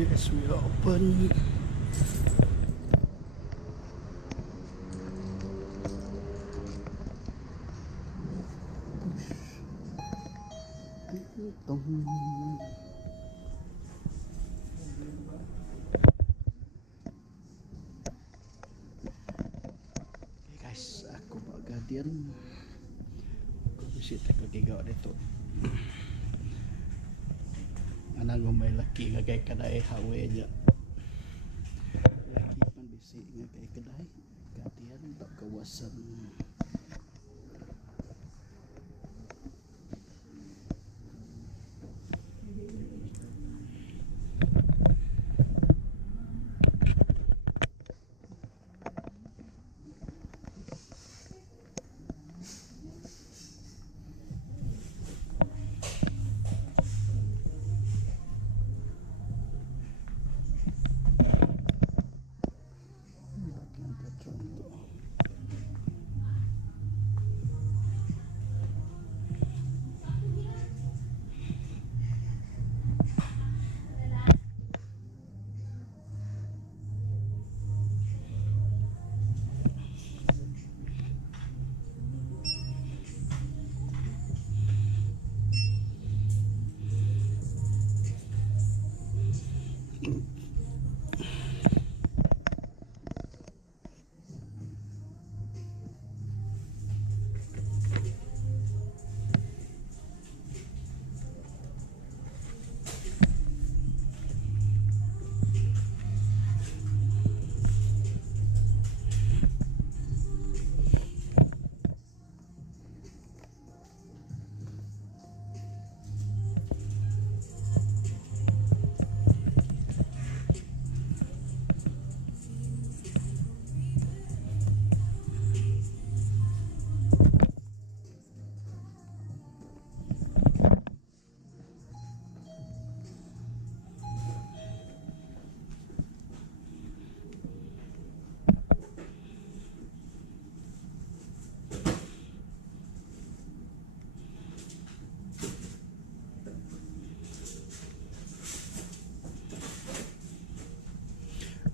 Yes, we are open. Okay guys, aku buat Guardian. Aku visit tak gigau dia tu. Anak ngomel laki ngagai kedai hawe aja. Laki pun bisik ngagai kedai. Guardian tak kawasan.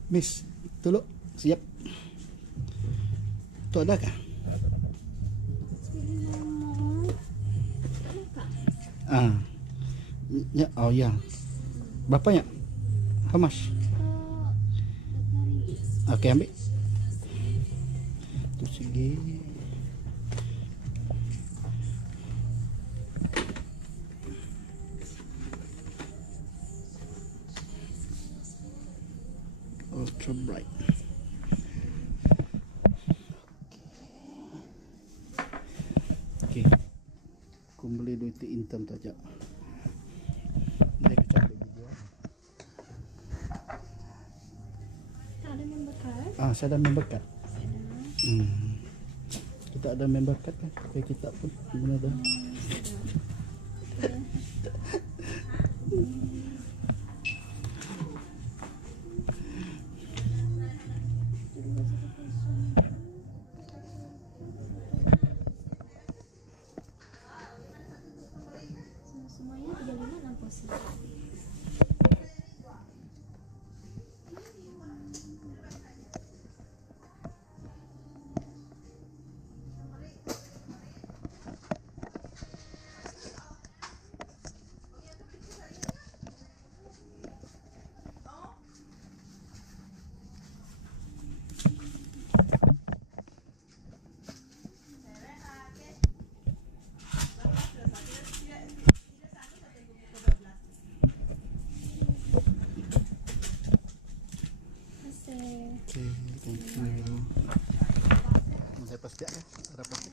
Miss, tolong siap. Tu ada kah? Ah, ya, oh ya. Berapa ya? How much? Oke, ambil. Tu segi. Ultra bright. Okay. Aku beli duit intam tu aja. Dia kecap video. Tak ada member card? Ah, saya ada member card. Kita ada member card kan? Okay, kita pun guna dah. Semuanya 35 60. Okay, thank you. Saya pasti ya, ada pasti.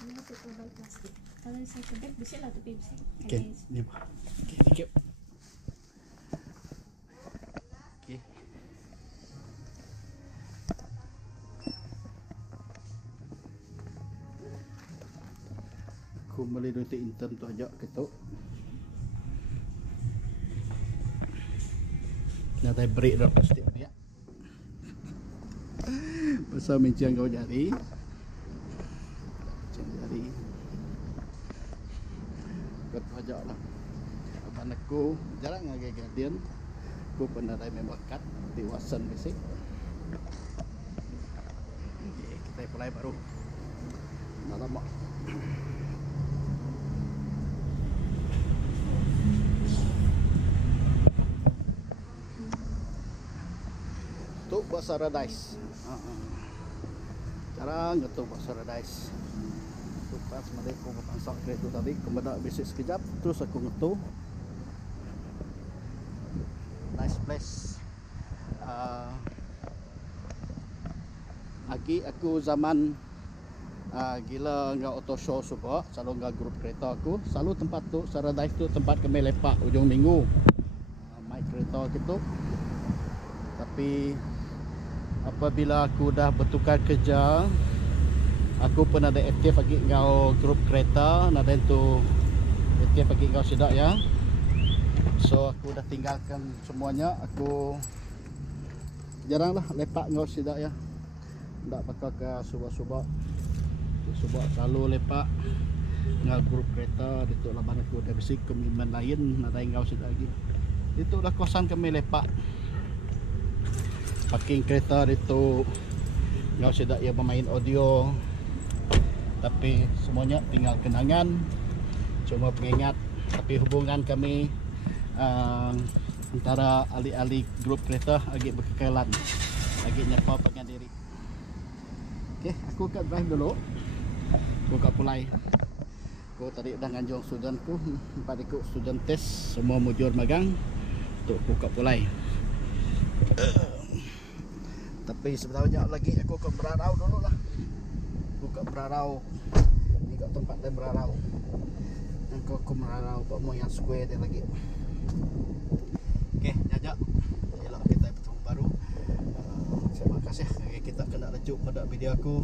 Ini masih tebal plastik. Kalau saya kedek bisa lah tapi bisa. Okay, ni apa? Okay, thank you. Okay. Aku beli duit intern tu aja gitu. Nyata break dah plastik dia. Pasal menciang kau jari. Menciang jari. Kat aja lah. Abang aku jarang ngagay Guardian. Aku pernah ada membakat di Wasan Basic. Kita mulai baru. Dah lama. Tu bahasa Radais. Jarang tu bahasa Radais. Tu pas mari aku pasang kereta tadi, kemudian bisik sekejap, terus aku ngetu. Nice place. Lagi aku zaman gila nggak auto show suka, selalu nggak grup kereta aku, selalu tempat tu Saradais tu tempat kami lepak ujung minggu. Main kereta gitu. Tapi apabila aku dah bertukar kerja, aku pun ada aktif lagi ngau grup kereta, ada tu aktif lagi ngau sidak ya. So aku dah tinggalkan semuanya, aku jaranglah lepak ngau sidak ya. Tak pakai ke subak-subak. Subak selalu lepak ngau grup kereta, itu laban aku dah besi komitmen lain, ada ngau sidak lagi. Itulah kawasan kami lepak. Parking kereta itu ngau sidak ia bermain audio. Tapi semuanya tinggal kenangan, cuma pengingat. Tapi hubungan kami antara ahli-ahli grup kereta agak berkekalan, agak nyapa pengen diri. Okey, aku kat drive dulu. Aku kat Pulai. Aku tadi dah nganjung studentku, empat ikut student test, semua mujur magang untuk aku kat Pulai. Tapi sebenarnya lagi aku kat Berarau dulu lah. Aku kat Berarau. Ni kat tempat dia Berarau. Aku Berarau Pak Moyang Square dia lagi. Okey, jajak. Yalah kita bertemu baru. Terima kasih. Kita kena lanjut pada video aku.